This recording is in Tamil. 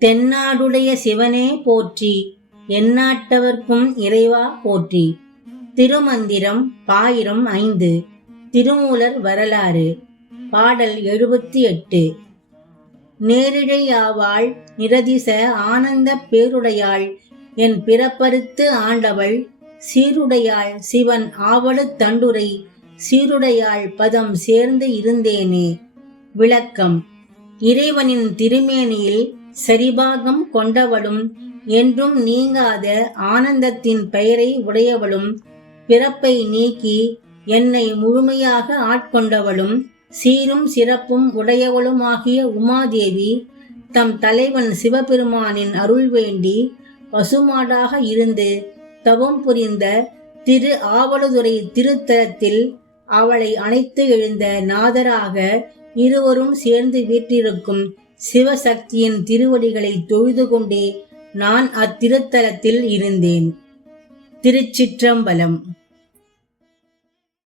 தென்னாடுடைய சிவனே போற்றி எந்நாட்டவர்க்கும் இறைவா போற்றி. திருமந்திரம் பாயிரம் ஐந்து திருமூலர் வரலாறு பாடல் எழுபத்தி எட்டு நேரிழையாவாள் நிரதிச ஆனந்த பேருடையாள் என் பிறப்பறுத்து ஆண்டவள் சீருடையாள் சிவன் ஆவடு தண்டுரை சீருடையாள் பதம் சேர்ந்து இருந்தேனே. விளக்கம் இறைவனின் திருமேனியில் சரிபாகம் கொண்டவளும் என்றும் நீங்காத ஆனந்தத்தின் பெயரை உடையவளும் பிறப்பை நீக்கி என்னை முழுமையாக ஆட்கொண்டவளும் சீரும் சிறப்பும் உடையவளுமாகிய உமாதேவி தம் தலைவன் சிவபெருமானின் அருள் வேண்டி பசுமாடாக இருந்து தவம் புரிந்த திரு ஆவலதுரை திருத்தலத்தில் அவளை அணைத்து எழுந்த நாதராக இருவரும் சேர்ந்து வீற்றிருக்கும் சிவசக்தியின் திருவடிகளை தொழுது கொண்டே நான் அத்திருத்தலத்தில் இருந்தேன். திருச்சிற்றம்பலம்.